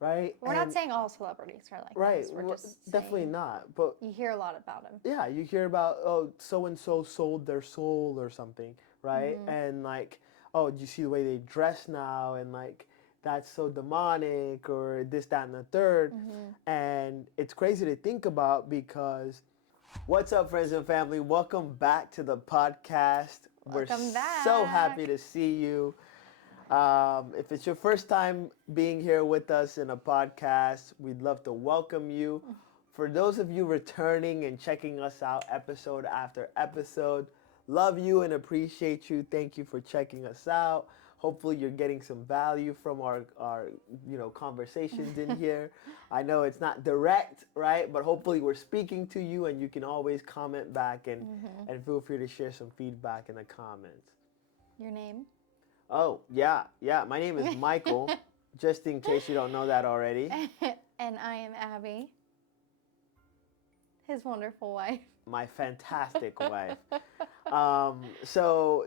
right? We're not saying all celebrities are like right, this. We're just definitely saying not. But you hear a lot about them. yeah, you hear about, oh, so and so sold their soul or something, right? And like, oh, do you see the way they dress now? And like, that's so demonic, or this, that, and the third. And it's crazy to think about because, what's up, friends and family? Welcome back to the podcast. Welcome We're back. so happy to see you. If it's your first time being here with us in a podcast, we'd love to welcome you. For those of you returning and checking us out episode after episode, love you and appreciate you. Thank you for checking us out. Hopefully you're getting some value from our conversations in here. I know it's not direct, right? But hopefully we're speaking to you, and you can always comment back and feel free to share some feedback in the comments. Your name? Oh, yeah. My name is Michael, just in case you don't know that already. And I am Abby, his wonderful wife. My fantastic wife. So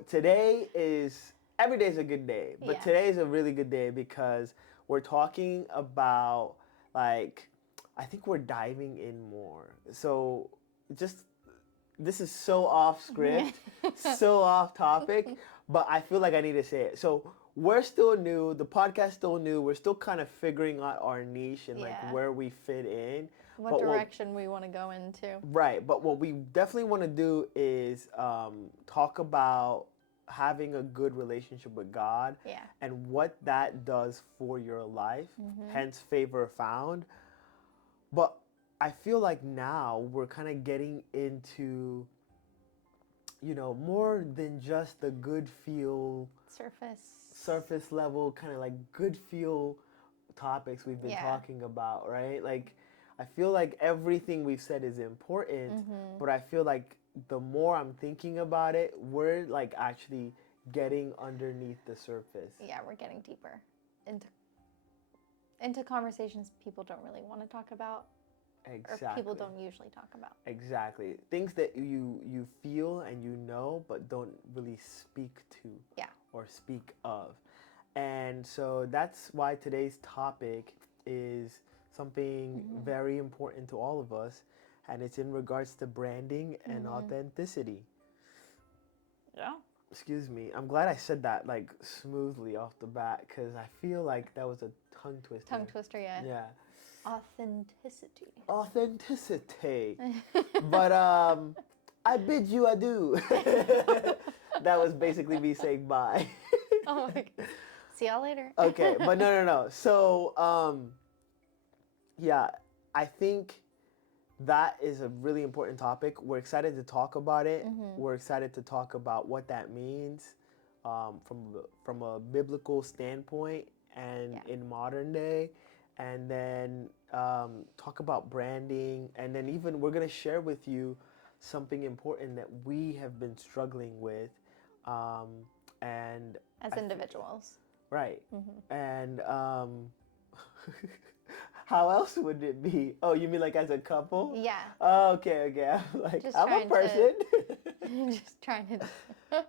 every day is a good day, but today is a really good day because we're talking about, like, I think we're diving in more. So this is so off script, so off topic, but I feel like I need to say it. So we're still new, the podcast's still new, we're still kind of figuring out our niche and like where we fit in. What direction we want to go into. Right, but what we definitely want to do is talk about having a good relationship with God and what that does for your life, hence favor found. But I feel like now we're kind of getting into, more than just the good feel, surface level, kind of like good feel topics we've been talking about, right? Like, I feel like everything we've said is important, but I feel like the more I'm thinking about it, we're like actually getting underneath the surface. Yeah, we're getting deeper into conversations people don't really want to talk about. Exactly. Or people don't usually talk about. Exactly. Things that you feel and you know, but don't really speak to or speak of. And so that's why today's topic is something very important to all of us, and it's in regards to branding and authenticity. Yeah. Excuse me. I'm glad I said that like smoothly off the bat, because I feel like that was a tongue twister. Tongue twister, yeah. Yeah. Authenticity. But I bid you adieu. That was basically me saying bye. Oh my God. See y'all later. Okay, but no. So yeah, I think that is a really important topic. We're excited to talk about it. We're excited to talk about what that means from a biblical standpoint and in modern day. And then talk about branding. And then even we're going to share with you something important that we have been struggling with. And as individuals. Right. And how else would it be? Oh, you mean like as a couple? Yeah. Oh, okay. I'm like, I'm a person. Just trying to.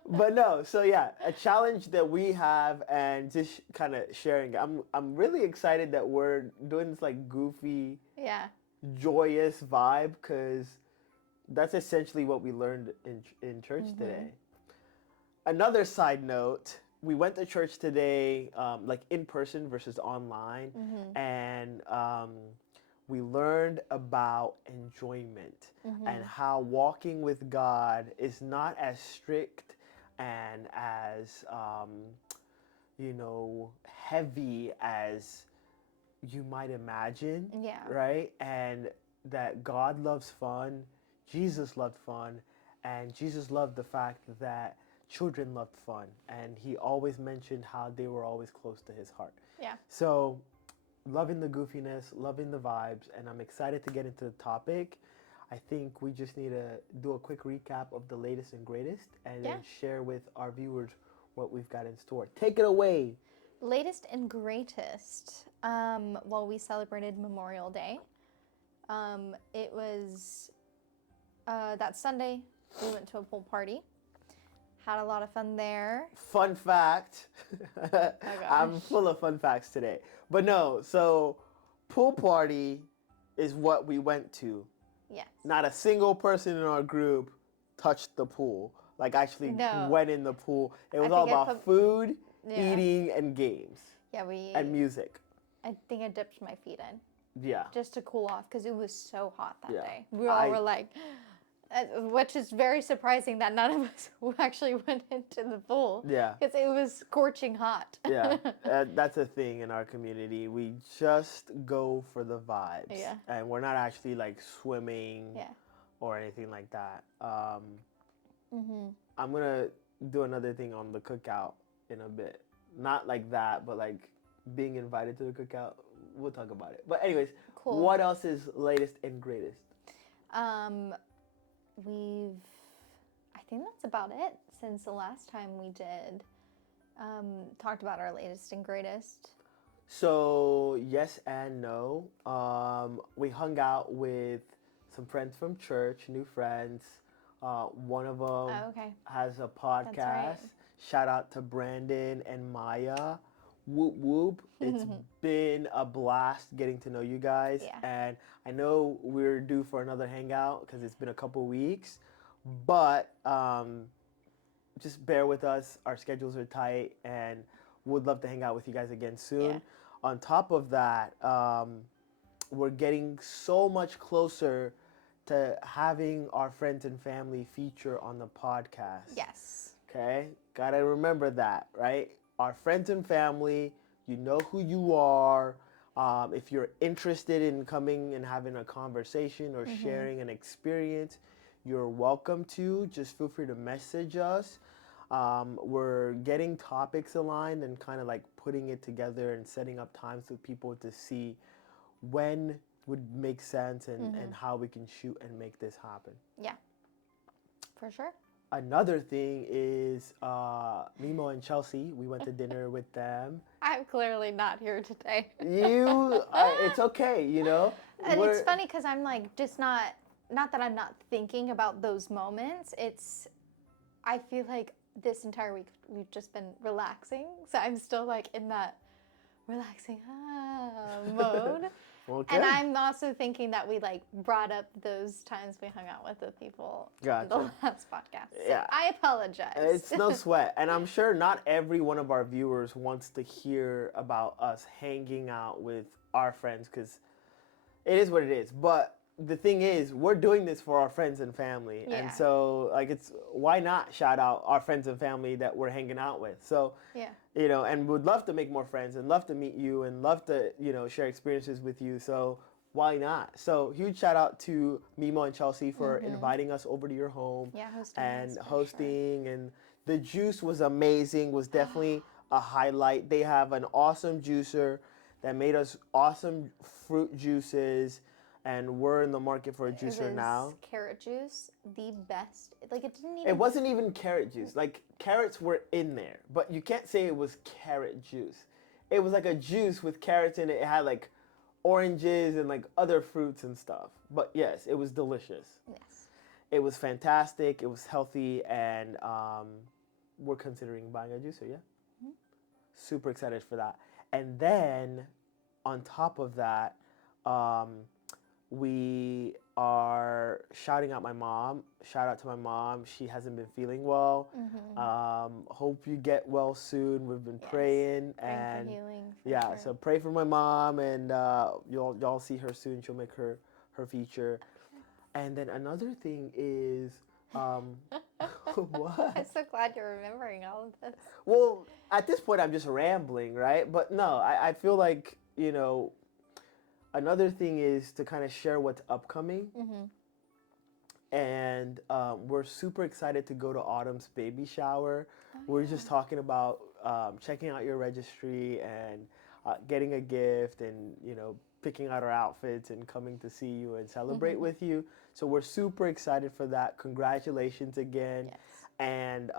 But no, so yeah, a challenge that we have, and just kind of sharing. I'm really excited that we're doing this like goofy, joyous vibe, because that's essentially what we learned in church today. Another side note, we went to church today, like in person versus online, and we learned about enjoyment and how walking with God is not as strict and as heavy as you might imagine. Right? And that God loves fun, Jesus loved fun, and Jesus loved the fact that children loved fun, and he always mentioned how they were always close to his heart. So loving the goofiness, loving the vibes, and I'm excited to get into the topic. I think we just need to do a quick recap of the latest and greatest, and then share with our viewers what we've got in store. Take it away. Latest and greatest. Well, we celebrated Memorial Day. It was that Sunday. We went to a pool party. Had a lot of fun there. Fun fact. I'm full of fun facts today. But no, so pool party is what we went to. Yes. Not a single person in our group touched the pool. Like actually went in the pool. It was all about food, eating, and games. Yeah, and music. I think I dipped my feet in. Yeah. Just to cool off because it was so hot that day. We all were like, which is very surprising that none of us actually went into the pool. Yeah. Because it was scorching hot. Yeah. That's a thing in our community. We just go for the vibes. Yeah. And we're not actually like swimming Yeah. or anything like that. I'm going to do another thing on the cookout in a bit. Not like that, but like being invited to the cookout. We'll talk about it. But anyways, cool. What else is latest and greatest? I think that's about it since the last time we did talked about our latest and greatest. So yes and no. We hung out with some friends from church, new friends. One of them has a podcast. Right. Shout out to Brandon and Maya. Whoop whoop. It's been a blast getting to know you guys. Yeah. And I know we're due for another hangout because it's been a couple weeks. But just bear with us. Our schedules are tight and would love to hang out with you guys again soon. Yeah. On top of that, we're getting so much closer to having our friends and family feature on the podcast. Yes. Okay? Gotta remember that, right? Our friends and family, you know who you are. If you're interested in coming and having a conversation or sharing an experience, you're welcome to. Just feel free to message us. We're getting topics aligned and kind of like putting it together and setting up times with people to see when would make sense and how we can shoot and make this happen. Yeah, for sure. Another thing is Mimo and Chelsea. We went to dinner with them. I'm clearly not here today. It's okay, you know? And it's funny because I'm like just not that I'm not thinking about those moments. I feel like this entire week we've just been relaxing. So I'm still like in that relaxing mode. Okay. And I'm also thinking that we like brought up those times we hung out with the people in the last podcast. So yeah. I apologize. It's no sweat. And I'm sure not every one of our viewers wants to hear about us hanging out with our friends because it is what it is. But the thing is, we're doing this for our friends and family. Yeah. And so like why not shout out our friends and family that we're hanging out with? So yeah. You know, and would love to make more friends and love to meet you and love to, you know, share experiences with you. So why not? So huge shout out to Mimo and Chelsea for inviting us over to your home. Yeah, hosting. And the juice was amazing, was definitely a highlight. They have an awesome juicer that made us awesome fruit juices. And we're in the market for a juicer now. Carrot juice, the best. Like it didn't even. It wasn't even carrot juice. Like carrots were in there, but you can't say it was carrot juice. It was like a juice with carrots in it. It had like oranges and like other fruits and stuff. But yes, it was delicious. Yes. It was fantastic. It was healthy, and we're considering buying a juicer. Yeah. Mm-hmm. Super excited for that. And then on top of that. We are shouting out my mom. Shout out to my mom. She hasn't been feeling well. Hope you get well soon. We've been praying and for healing. Sure. So pray for my mom, and y'all see her soon. She'll make her feature. And then another thing is, what? I'm so glad you're remembering all of this. Well, at this point, I'm just rambling, right? But no, I feel like, you know. Another thing is to kind of share what's upcoming. And we're super excited to go to Autumn's baby shower. We're just talking about checking out your registry and getting a gift and, you know, picking out our outfits and coming to see you and celebrate with you. So we're super excited for that. Congratulations again. Yes. And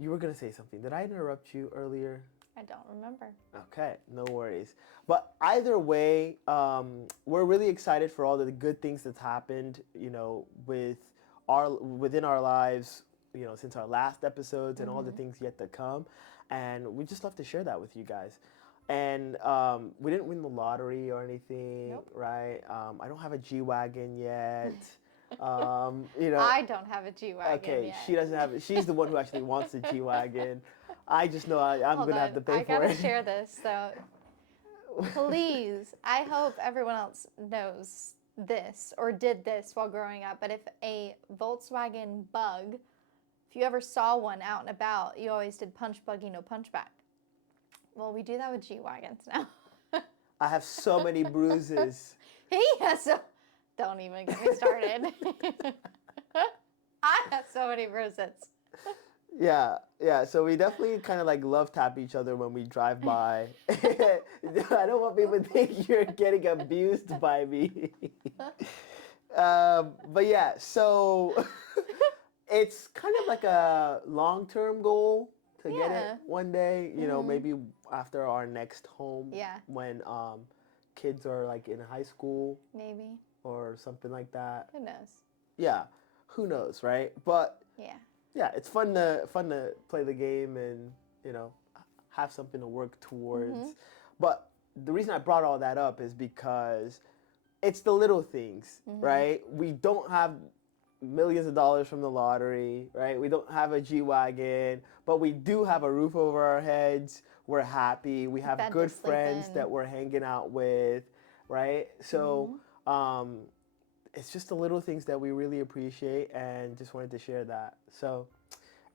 you were going to say something. Did I interrupt you earlier? I don't remember. Okay, no worries. But either way, we're really excited for all the good things that's happened, you know, within our lives, you know, since our last episodes and all the things yet to come. And we just love to share that with you guys. And we didn't win the lottery or anything, nope. Right? I don't have a G-Wagon yet. I don't have a G-Wagon yet. She doesn't have it. She's the one who actually wants the G-Wagon. I just know I'm going to have to pay for it. I got to share this, so please, I hope everyone else knows this or did this while growing up, but if a Volkswagen Bug, if you ever saw one out and about, you always did punch buggy, no punch back. Well, we do that with G-Wagons now. I have so many bruises. He has so... Don't even get me started. I have so many bruises. Yeah. So we definitely kind of like love tap each other when we drive by. I don't want people to think you're getting abused by me. But yeah, so it's kind of like a long-term goal to get it one day. You know, maybe after our next home. Yeah. When kids are like in high school. Maybe. Or something like that. Who knows? Yeah, who knows, right? But yeah, it's fun to play the game and have something to work towards. But the reason I brought all that up is because it's the little things, right? We don't have millions of dollars from the lottery, right? We don't have a G-Wagon, but we do have a roof over our heads. We're happy. We have good friends that we're hanging out with, right? So. It's just the little things that we really appreciate and just wanted to share that. So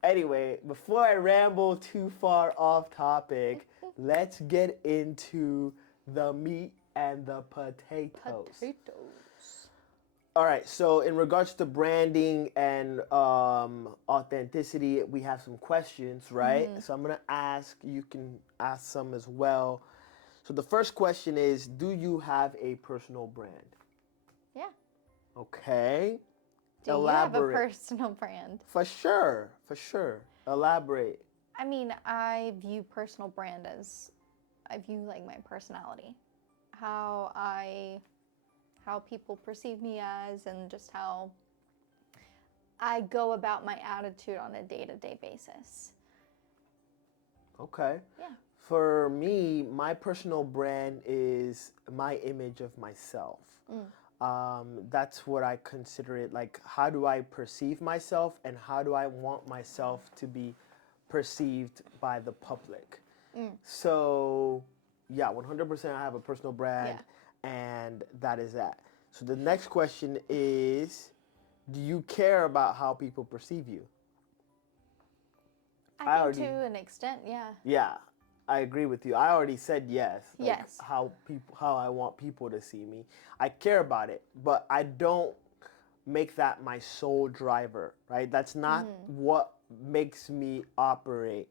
anyway, before I ramble too far off topic, let's get into the meat and the potatoes. All right, so in regards to branding and authenticity, we have some questions, right? So I'm going to ask, you can ask some as well. So the first question is, do you have a personal brand? Yeah. Okay. Do Elaborate. You have a personal brand? For sure. Elaborate. I mean, I view personal brand as, I view like my personality. How people perceive me as, and just how I go about my attitude on a day-to-day basis. Okay. Yeah. For me, my personal brand is my image of myself. That's what I consider it. Like, how do I perceive myself and how do I want myself to be perceived by the public? So, yeah, 100% I have a personal brand, and that is that. So the next question is, do you care about how people perceive you? I think to an extent, yeah. Yeah. I agree with you. I already said yes. Like yes. How I want people to see me. I care about it, but I don't make that my sole driver, right? That's not what makes me operate.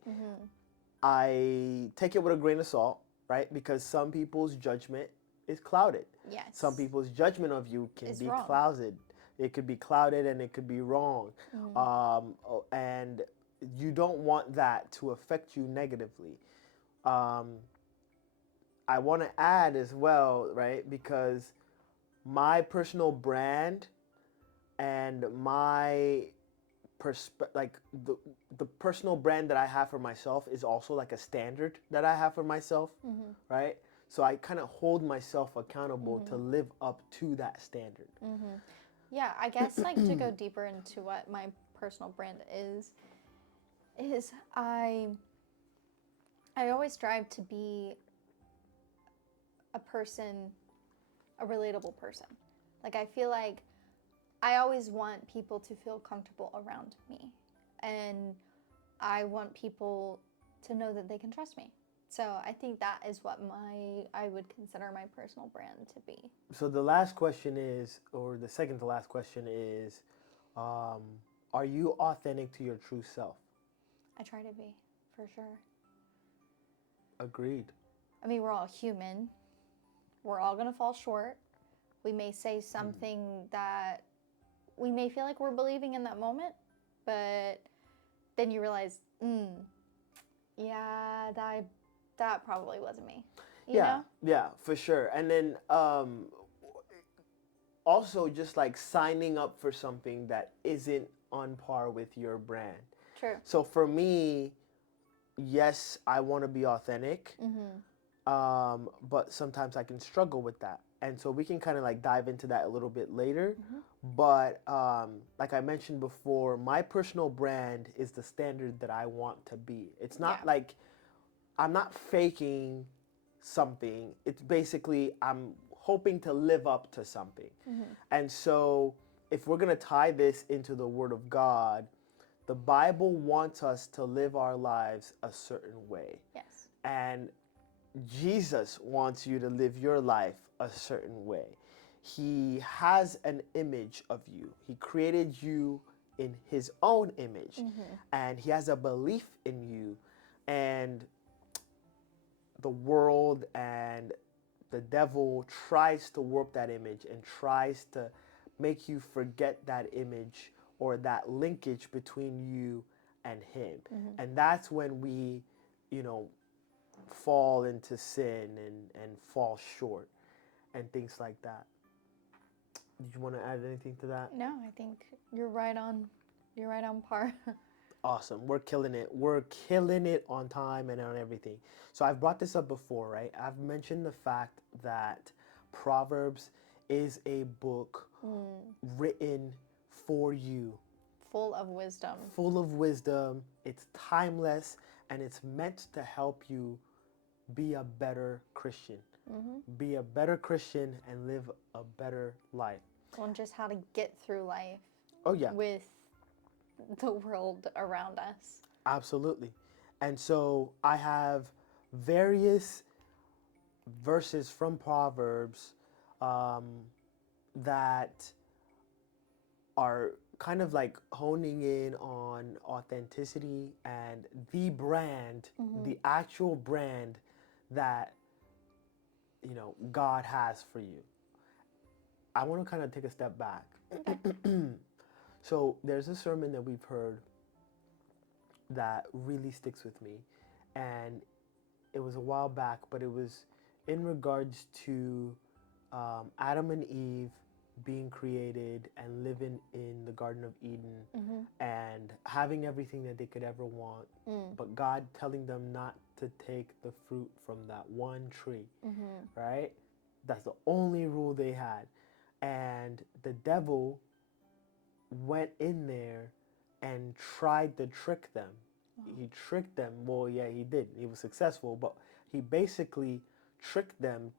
I take it with a grain of salt, right? Because some people's judgment is clouded. Yes. Some people's judgment of you can be clouded. It could be clouded and it could be wrong. And you don't want that to affect you negatively. I want to add as well, right? Because my personal brand and my the personal brand that I have for myself is also like a standard that I have for myself, right? So I kind of hold myself accountable to live up to that standard. Yeah, I guess like to go deeper into what my personal brand is I always strive to be a person, a relatable person. Like, I feel like I always want people to feel comfortable around me. And I want people to know that they can trust me. So I think that is what I would consider my personal brand to be. So the last question is, or the second to last question is, are you authentic to your true self? I try to be, for sure. Agreed. I mean, we're all human. We're all going to fall short. We may say something that we may feel like we're believing in that moment, but then you realize, yeah, that probably wasn't me. You know? Yeah, for sure. And then also just like signing up for something that isn't on par with your brand. True. So for me, yes, I want to be authentic, But sometimes I can struggle with that. And so we can kind of like dive into that a little bit later. But like I mentioned before, my personal brand is the standard that I want to be. It's not like I'm not faking something. It's basically I'm hoping to live up to something. And so if we're going to tie this into the Word of God, the Bible wants us to live our lives a certain way. Yes. And Jesus wants you to live your life a certain way. He has an image of you. He created you in his own image. And he has a belief in you. And the world and the devil tries to warp that image and tries to make you forget that image or that linkage between you and him. And that's when we, fall into sin and fall short and things like that. Did you want to add anything to that? No, I think you're right on par. Awesome. We're killing it. We're killing it on time and on everything. So I've brought this up before, right? I've mentioned the fact that Proverbs is a book written for you. Full of wisdom. Full of wisdom. It's timeless and it's meant to help you be a better Christian. Be a better Christian and live a better life. On just how to get through life. Oh, yeah. With the world around us. Absolutely. And so I have various verses from Proverbs that are kind of like honing in on authenticity and the brand, the actual brand that, God has for you. I want to kind of take a step back. Okay. So there's a sermon that we've heard that really sticks with me. And it was a while back, but it was in regards to Adam and Eve being created and living in the Garden of Eden and having everything that they could ever want, but God telling them not to take the fruit from that one tree, right? That's the only rule they had. And the devil went in there and tried to trick them. He tricked them. Well, yeah, he did. He was successful, but he basically tricked them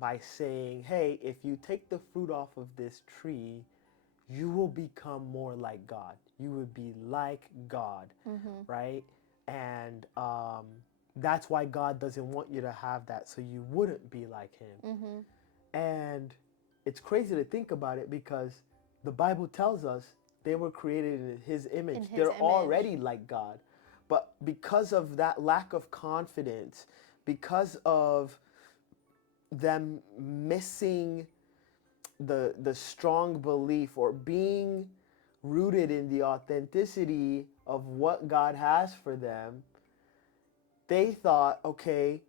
by saying, hey, if you take the fruit off of this tree, you will become more like God. You would be like God, right? And that's why God doesn't want you to have that, so you wouldn't be like him. And it's crazy to think about it because the Bible tells us they were created in his image. They're already like God. But because of that lack of confidence, because of them missing the strong belief or being rooted in the authenticity of what God has for them, they thought, okay,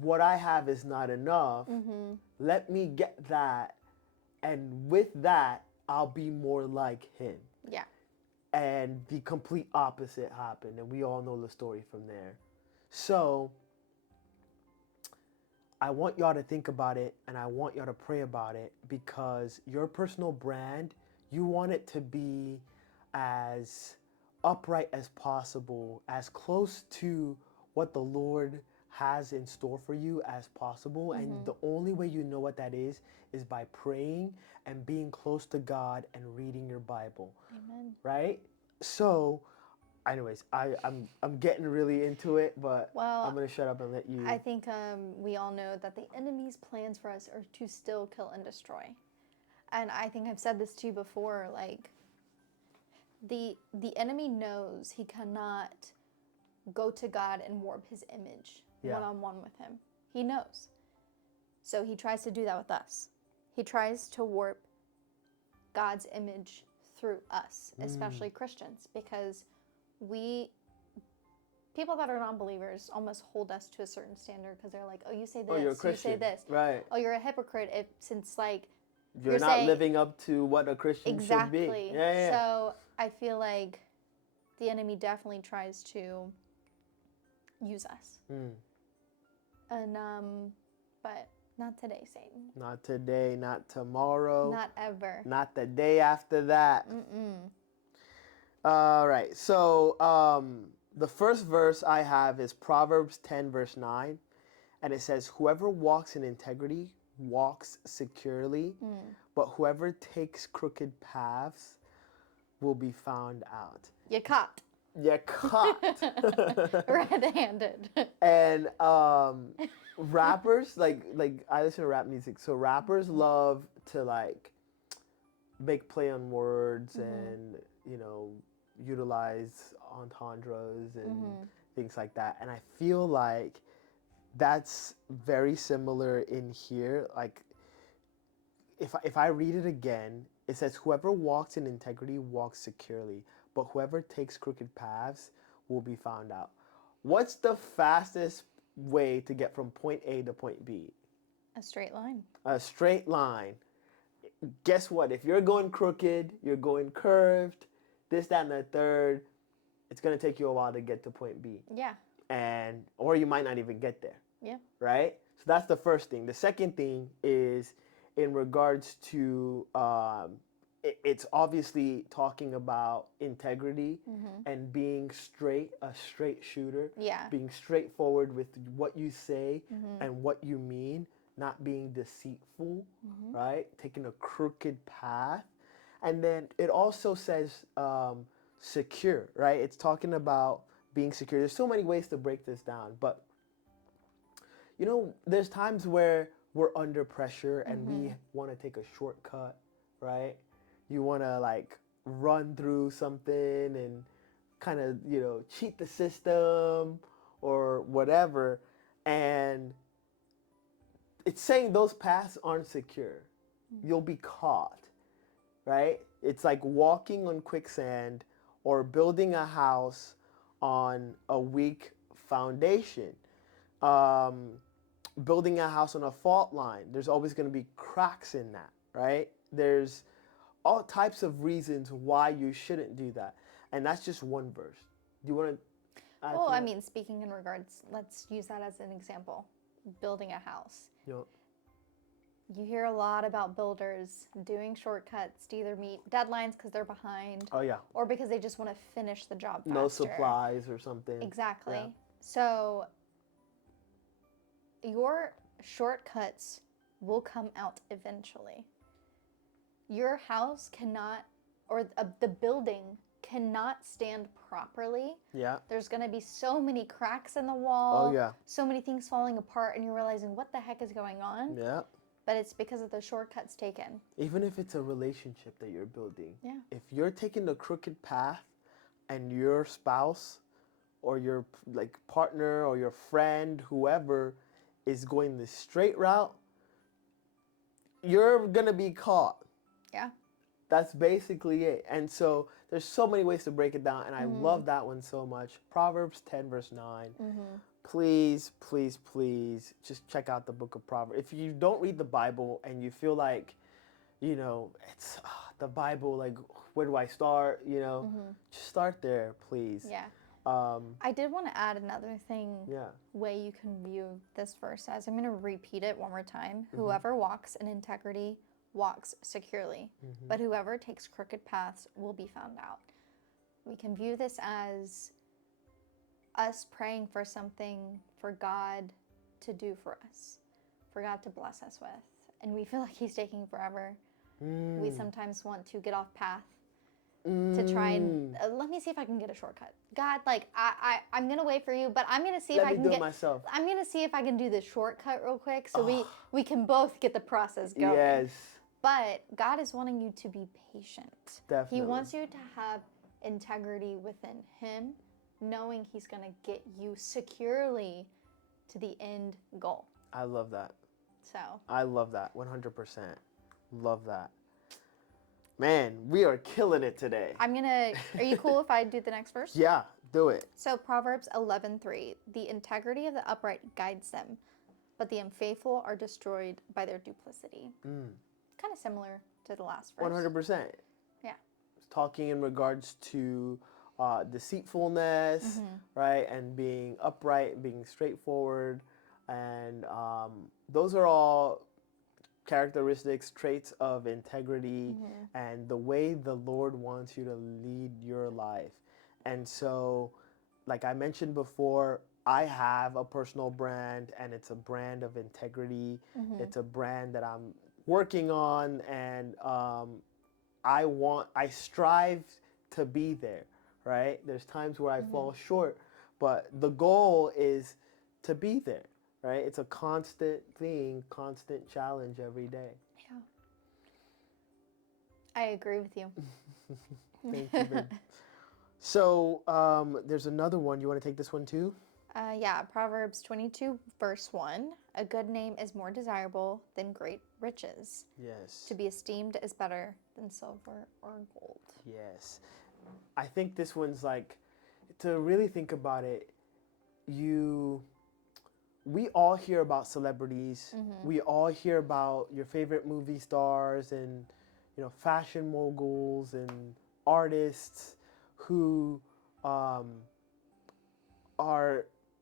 what I have is not enough. Let me get that. And with that, I'll be more like him. Yeah. And the complete opposite happened. And we all know the story from there. So I want y'all to think about it and I want y'all to pray about it because your personal brand, you want it to be as upright as possible, as close to what the Lord has in store for you as possible. And the only way you know what that is by praying and being close to God and reading your Bible. Amen. Right? So anyways, I'm getting really into it, but I'm going to shut up and let you. I think we all know that the enemy's plans for us are to still kill and destroy. And I think I've said this to you before, like, the enemy knows he cannot go to God and warp his image one-on-one with him. He knows. So he tries to do that with us. He tries to warp God's image through us, especially Christians, because people that are non-believers almost hold us to a certain standard because they're like, oh, you say this, you're a Christian. You say this. Right. Oh, you're a hypocrite since you're not saying, living up to what a Christian should be. Exactly. Yeah. So I feel like the enemy definitely tries to use us. And but not today, Satan. Not today, not tomorrow. Not ever. Not the day after that. Mm-mm. All right. So the first verse I have is Proverbs 10, verse 9. And it says, whoever walks in integrity walks securely, but whoever takes crooked paths will be found out. You're caught. You're caught. Red-handed. And rappers, like I listen to rap music, so rappers love to like make play on words and, you know, utilize entendres and things like that. And I feel like that's very similar in here. Like, if I read it again, it says, whoever walks in integrity walks securely, but whoever takes crooked paths will be found out. What's the fastest way to get from point A to point B? A straight line. A straight line. Guess what? If you're going crooked, you're going curved, this, that, and the third, it's going to take you a while to get to point B. Yeah. Or you might not even get there. Yeah. Right? So that's the first thing. The second thing is in regards to, it's obviously talking about integrity and being a straight shooter. Yeah. Being straightforward with what you say and what you mean, not being deceitful, right? Taking a crooked path. And then it also says secure, right? It's talking about being secure. There's so many ways to break this down, but you know, there's times where we're under pressure and we want to take a shortcut, right? You want to like run through something and kind of, you know, cheat the system or whatever. And it's saying those paths aren't secure. You'll be caught, right? It's like walking on quicksand or building a house on a weak foundation. Building a house on a fault line, there's always going to be cracks in that, right? There's all types of reasons why you shouldn't do that. And that's just one verse. Do you want to add Well, to I that? mean, speaking in regards, let's use that as an example. Building a house. Yep. You hear a lot about builders doing shortcuts to either meet deadlines because they're behind. Oh, yeah. Or because they just want to finish the job faster. No supplies or something. Exactly. Yeah. So your shortcuts will come out eventually. Your house cannot, or the building cannot stand properly. Yeah. There's going to be so many cracks in the wall. Oh, yeah. So many things falling apart, and you're realizing what the heck is going on. Yeah. But it's because of the shortcuts taken. Even if it's a relationship that you're building. Yeah. If you're taking the crooked path and your spouse or your like partner or your friend, whoever, is going the straight route, you're going to be caught. Yeah. That's basically it. And so there's so many ways to break it down, and I love that one so much. Proverbs 10, verse 9. Please, please, please just check out the book of Proverbs. If you don't read the Bible and you feel like, you know, it's the Bible, like, where do I start? You know, just start there, please. Yeah. I did want to add another way you can view this verse as. I'm going to repeat it one more time. Whoever walks in integrity walks securely, but whoever takes crooked paths will be found out. We can view this as us praying for something for God to do for us, for God to bless us with. And we feel like he's taking forever. We sometimes want to get off path to try and let me see if I can get a shortcut. God, like I'm gonna wait for you, but I'm gonna see if I can get myself. I'm gonna see if I can do this shortcut real quick, so we can both get the process going. Yes. But God is wanting you to be patient. Definitely. He wants you to have integrity within Him, knowing He's gonna get you securely to the end goal. I love that. So. I love that. 100%. Love that. Man, we are killing it today. Are you cool if I do the next verse? Yeah, do it. So Proverbs 11:3, the integrity of the upright guides them, but the unfaithful are destroyed by their duplicity. Kind of similar to the last verse. 100%. Yeah. It's talking in regards to deceitfulness, right? And being upright, being straightforward. And those are all characteristics, traits of integrity, and the way the Lord wants you to lead your life. And so, like I mentioned before, I have a personal brand, and it's a brand of integrity. It's a brand that I'm working on, and I strive to be there, right? There's times where I fall short, but the goal is to be there, right? It's a constant thing, constant challenge every day. Yeah. I agree with you. Thank you, babe. So there's another one. You want to take this one too? Yeah, Proverbs 22, verse 1. A good name is more desirable than great riches. Yes. To be esteemed is better than silver or gold. Yes. I think this one's like, to really think about it, we all hear about celebrities. We all hear about your favorite movie stars and, fashion moguls and artists who are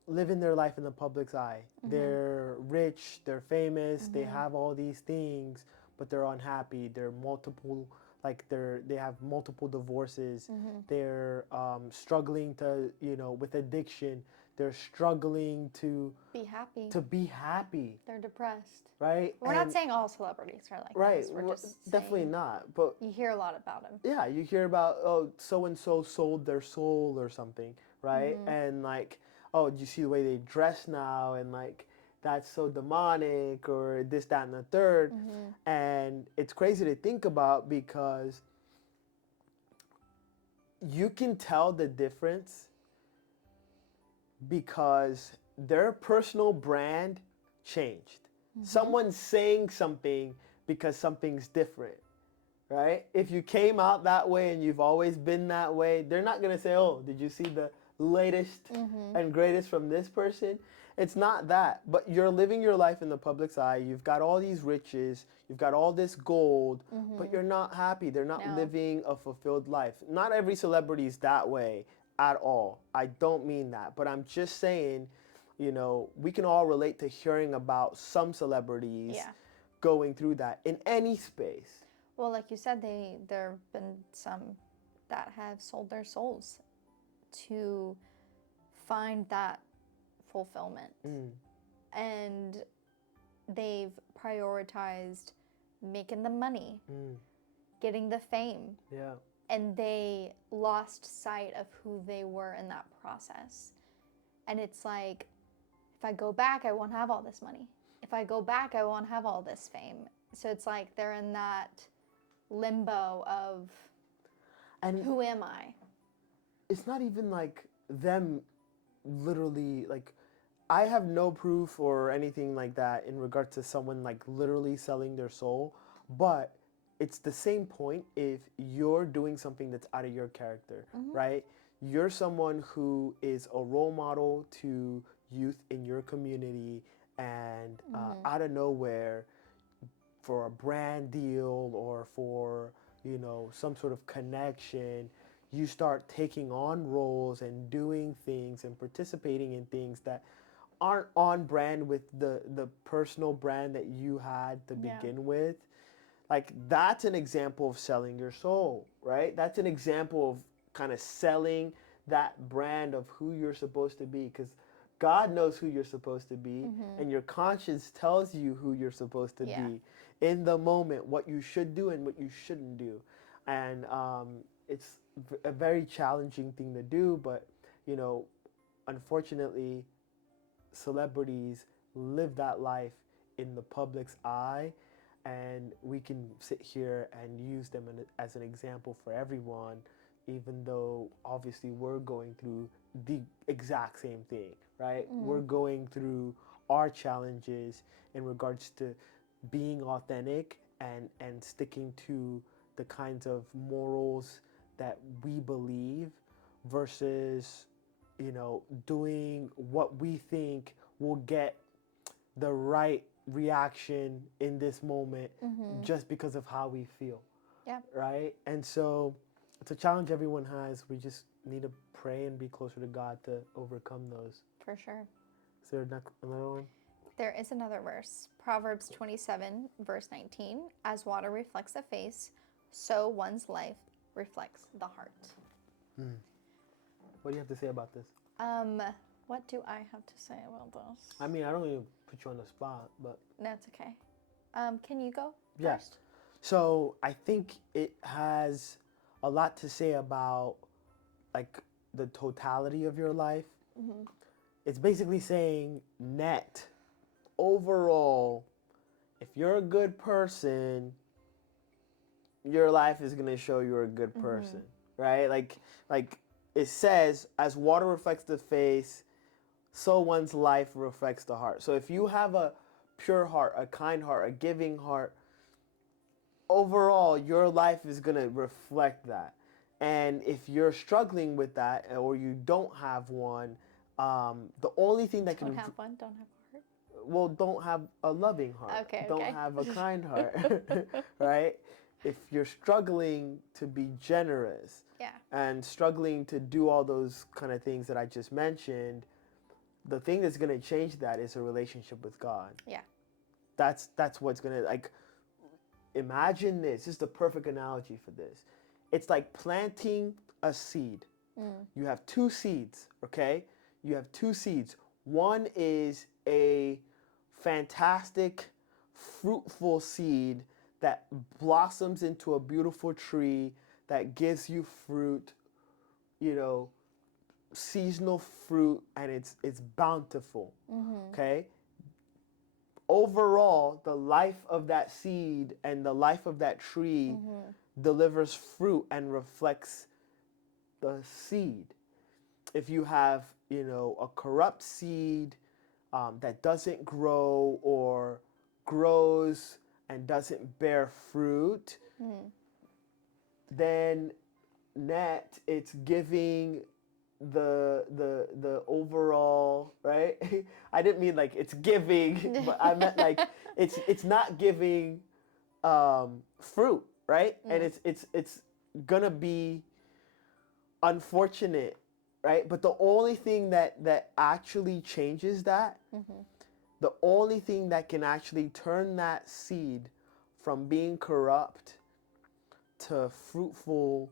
living their life in the public's eye. They're rich, they're famous, they have all these things, but they're unhappy. They have multiple divorces. They're struggling to, with addiction. They're struggling to be happy. They're depressed. Right? We're not saying all celebrities are like this. We're just definitely not. But you hear a lot about them. Yeah, you hear about, oh, so and so sold their soul or something, right? And like, oh, do you see the way they dress now? And like, that's so demonic, or this, that, and the third. And it's crazy to think about, because you can tell the difference because their personal brand changed. Someone's saying something because something's different, right? If you came out that way and you've always been that way, they're not going to say, oh, did you see the latest and greatest from this person? It's not that. But you're living your life in the public's eye. You've got all these riches. You've got all this gold, but you're not happy. They're not living a fulfilled life. Not every celebrity is that way at all. I don't mean that. But I'm just saying, we can all relate to hearing about some celebrities going through that in any space. Well, like you said, there have been some that have sold their souls to find that fulfillment. And they've prioritized making the money, getting the fame. Yeah. And they lost sight of who they were in that process. And it's like, if I go back, I won't have all this money. If I go back, I won't have all this fame. So it's like they're in that limbo of, and who am I? It's not even like them literally, like, I have no proof or anything like that in regard to someone like literally selling their soul, but it's the same point if you're doing something that's out of your character, right? You're someone who is a role model to youth in your community, and out of nowhere, for a brand deal or for, some sort of connection, you start taking on roles and doing things and participating in things that aren't on brand with the personal brand that you had to begin with. Like, that's an example of selling your soul, right? That's an example of kind of selling that brand of who you're supposed to be, because God knows who you're supposed to be, and your conscience tells you who you're supposed to be in the moment, what you should do and what you shouldn't do. And it's a very challenging thing to do, but, unfortunately, celebrities live that life in the public's eye, and we can sit here and use them as an example for everyone, even though obviously we're going through the exact same thing, right? We're going through our challenges in regards to being authentic and sticking to the kinds of morals that we believe versus, doing what we think will get the right reaction in this moment just because of how we feel. Yeah. Right? And so it's a challenge everyone has. We just need to pray and be closer to God to overcome those. For sure. Is there another one? There is another verse. Proverbs 27, verse 19. As water reflects the face, so one's life reflects the heart. What do you have to say about this? What do I have to say about this? I mean, I don't even put you on the spot, but... That's okay. Can you go yeah. first? So I think it has a lot to say about, like, the totality of your life. Mm-hmm. It's basically saying net, overall, if you're a good person, your life is going to show you're a good person, right? Like it says, as water reflects the face, so one's life reflects the heart. So if you have a pure heart, a kind heart, a giving heart, overall, your life is going to reflect that. And if you're struggling with that, or you don't have one, the only thing that don't have one, don't have a heart. Well, don't have a loving heart. Okay. Don't have a kind heart, right? If you're struggling to be generous, and struggling to do all those kind of things that I just mentioned, the thing that's going to change that is a relationship with God. Yeah. That's what's going to, like, imagine this. This is the perfect analogy for this. It's like planting a seed. You have two seeds, okay? You have two seeds. One is a fantastic, fruitful seed that blossoms into a beautiful tree that gives you fruit, seasonal fruit, and it's bountiful. Okay? Overall, the life of that seed and the life of that tree delivers fruit and reflects the seed. If you have, a corrupt seed that doesn't grow or grows and doesn't bear fruit, then net it's giving the overall, right? I didn't mean like it's giving, but I meant like it's not giving fruit, right? And it's gonna be unfortunate, right? But the only thing that actually changes that, the only thing that can actually turn that seed from being corrupt to fruitful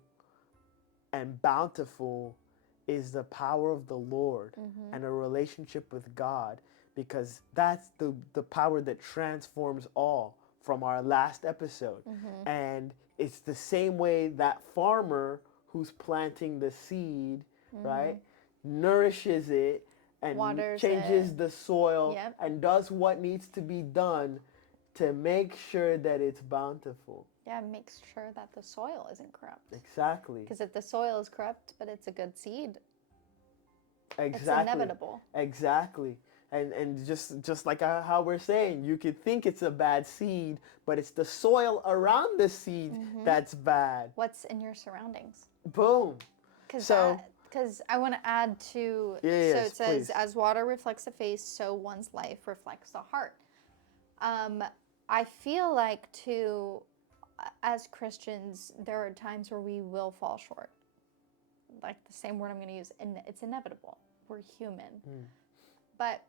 and bountiful is the power of the Lord and a relationship with God, because that's the power that transforms all from our last episode. And it's the same way that farmer who's planting the seed, right, nourishes it and waters changes it. The soil and does what needs to be done to make sure that it's bountiful. Yeah, makes sure that the soil isn't corrupt. Exactly. Because if the soil is corrupt, but it's a good seed, exactly. It's inevitable. Exactly. And just like how we're saying, you could think it's a bad seed, but it's the soil around the seed that's bad. What's in your surroundings? Boom. Because I want to add to, so it says, please. As water reflects the face, so one's life reflects the heart. I feel like, too, as Christians, there are times where we will fall short. Like the same word I'm going to use, and it's inevitable. We're human. But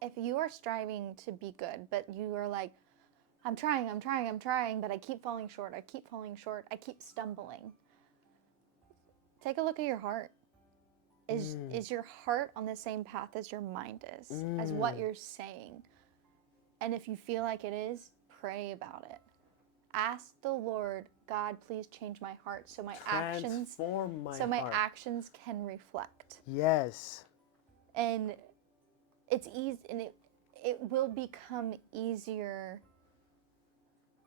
if you are striving to be good, but you are like, I'm trying, but I keep falling short, I keep stumbling. Take a look at your heart. Is your heart on the same path as your mind is, as what you're saying? And if you feel like it is, pray about it. Ask the Lord, God, please change my heart so my actions can reflect. Yes. And it's easy, and it will become easier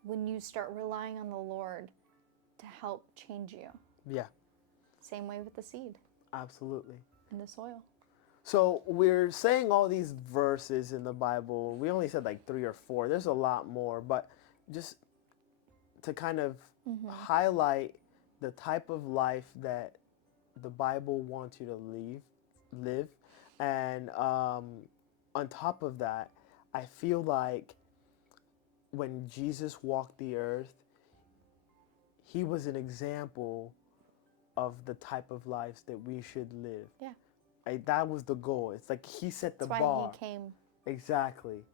when you start relying on the Lord to help change you. Yeah. Same way with the seed. Absolutely. In the soil. So we're saying all these verses in the Bible. We only said like 3 or 4. There's a lot more, but just to kind of highlight the type of life that the Bible wants you to live. And on top of that, I feel like when Jesus walked the earth, he was an example of the type of lives that we should live. Yeah. That was the goal. It's like he set the bar. That's why he came. Exactly.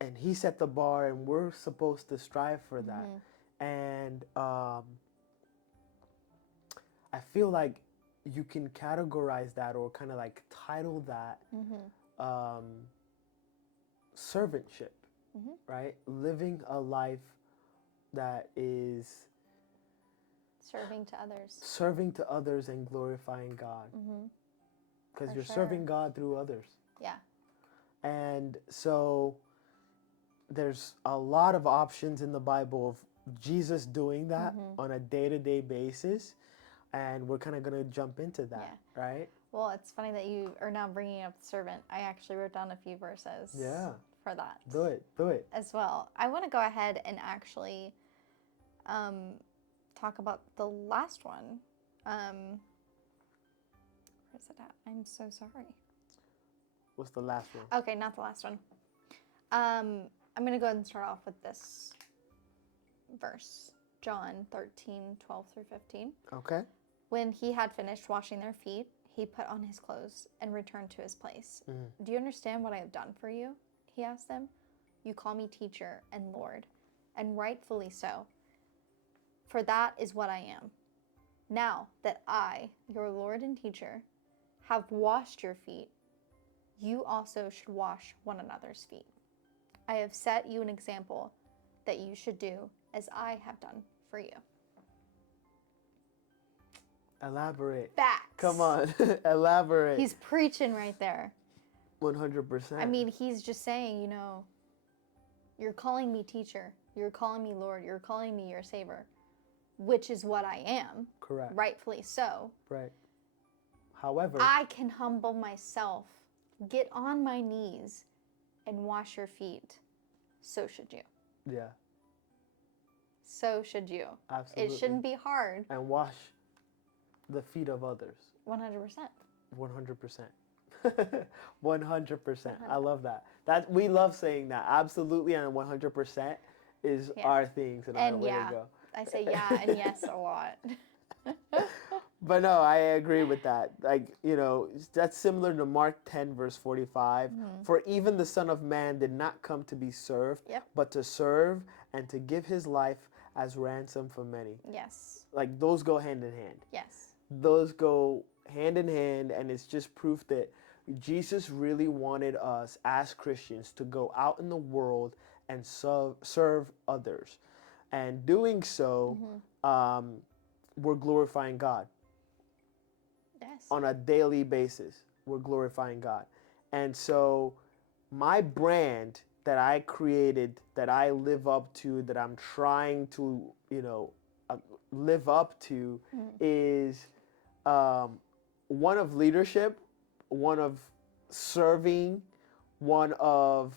And he set the bar, and we're supposed to strive for that. And I feel like you can categorize that or kind of like title that servantship, right? Living a life that is serving to others. Serving to others and glorifying God. Because you're serving God through others. Yeah. And so there's a lot of options in the Bible of Jesus doing that on a day-to-day basis. And we're kind of going to jump into that, right? Well, it's funny that you are now bringing up the servant. I actually wrote down a few verses for that. Do it. As well. I want to go ahead and actually talk about the last one. Where's it at? I'm so sorry. What's the last one? Okay, not the last one. I'm going to go ahead and start off with this verse. John 13:12 through 15. Okay. When he had finished washing their feet, he put on his clothes and returned to his place. Do you understand what I have done for you? He asked them. You call me teacher and Lord, and rightfully so, for that is what I am. Now that I, your Lord and teacher, have washed your feet, you also should wash one another's feet. I have set you an example that you should do as I have done for you. Elaborate. Facts. Come on, elaborate. He's preaching right there. 100%. I mean, he's just saying, you know, you're calling me teacher, you're calling me Lord, you're calling me your Savior, which is what I am. Correct. Rightfully so. Right. However, I can humble myself, get on my knees, and wash your feet. So should you. Yeah. So should you. Absolutely. It shouldn't be hard. And wash the feet of others. 100%. 100%. 100%. I love that. That we love saying that. Absolutely, and 100% is our things and our way to go. I say yeah and yes a lot. But no, I agree with that. Like, you know, that's similar to Mark 10, verse 45. For even the Son of Man did not come to be served, but to serve and to give his life as ransom for many. Yes. Like, those go hand in hand. Yes. Those go hand in hand, and it's just proof that Jesus really wanted us as Christians to go out in the world and serve others. And doing so, we're glorifying God. Yes. On a daily basis, we're glorifying God. And so my brand that I created, that I live up to, that I'm trying to, you know, live up to is one of leadership, one of serving, one of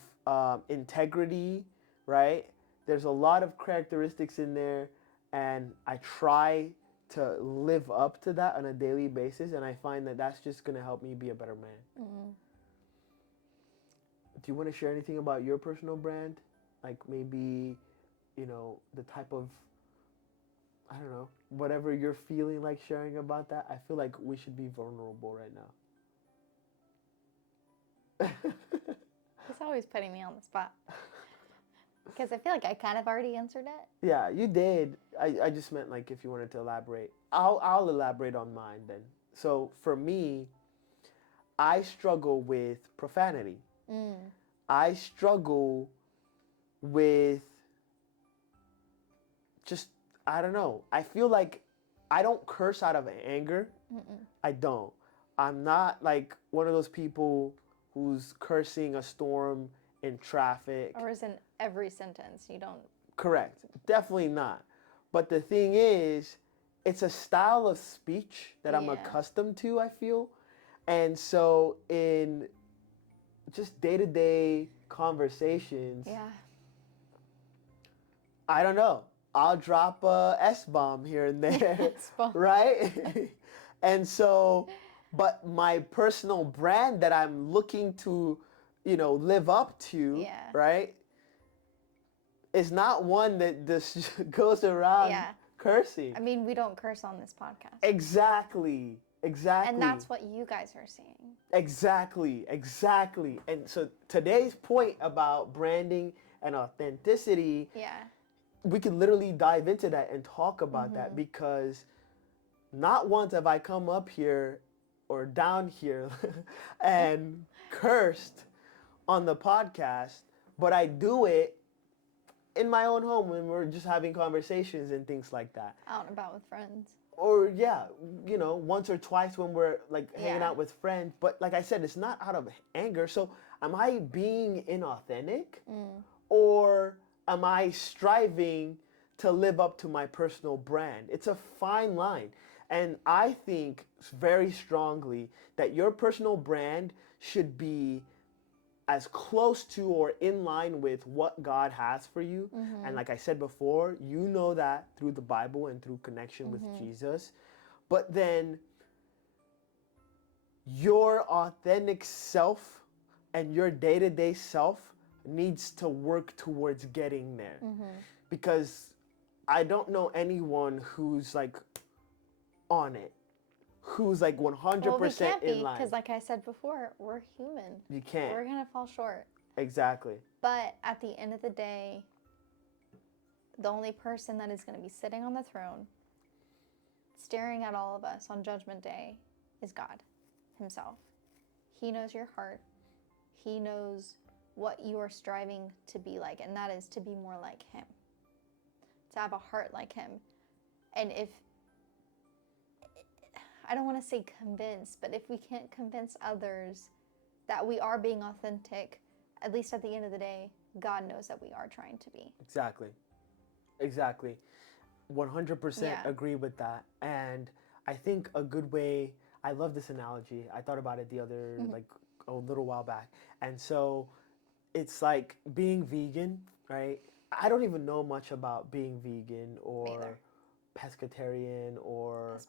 integrity, right? There's a lot of characteristics in there, and I try to live up to that on a daily basis, and I find that that's just going to help me be a better man. Do you want to share anything about your personal brand? Like maybe, you know, the type of, I don't know, whatever you're feeling like sharing about that. I feel like we should be vulnerable right now. He's always putting me on the spot. Because I feel like I kind of already answered it. Yeah, you did. I just meant like if you wanted to elaborate. I'll elaborate on mine then. So for me, I struggle with profanity. I struggle with just, I don't know. I feel like I don't curse out of anger. I don't. I'm not like one of those people who's cursing a storm in traffic. Or is in every sentence. You don't. Correct. Definitely not. But the thing is, it's a style of speech that I'm accustomed to, I feel. And so in just day-to-day conversations, I don't know. I'll drop a S-bomb here and there, right? And so, but my personal brand that I'm looking to, you know, live up to, right, is not one that just goes around cursing. I mean, we don't curse on this podcast. Exactly. Exactly. And that's what you guys are seeing. Exactly. And so today's point about branding and authenticity, we can literally dive into that and talk about that, because not once have I come up here or down here and cursed on the podcast, but I do it in my own home when we're just having conversations and things like that. Out and about with friends. Or once or twice when we're like hanging out with friends. But like I said, it's not out of anger. So am I being inauthentic? Or am I striving to live up to my personal brand? It's a fine line. And I think very strongly that your personal brand should be as close to or in line with what God has for you. And like I said before, you know that through the Bible and through connection with Jesus. But then your authentic self and your day-to-day self needs to work towards getting there. Because I don't know anyone who's like on it, who's like 100% well, we can't in be, line. because like I said before, we're human. You can't. We're going to fall short. Exactly. But at the end of the day, the only person that is going to be sitting on the throne, staring at all of us on Judgment Day, is God himself. He knows your heart. He knows what you are striving to be like, and that is to be more like him, to have a heart like him. And if, I don't want to say convince, but if we can't convince others that we are being authentic, at least at the end of the day, God knows that we are trying to be. Exactly. 100% agree with that. And I think a good way, I love this analogy. I thought about it the other, like a little while back. And so it's like being vegan, right? I don't even know much about being vegan or pescatarian or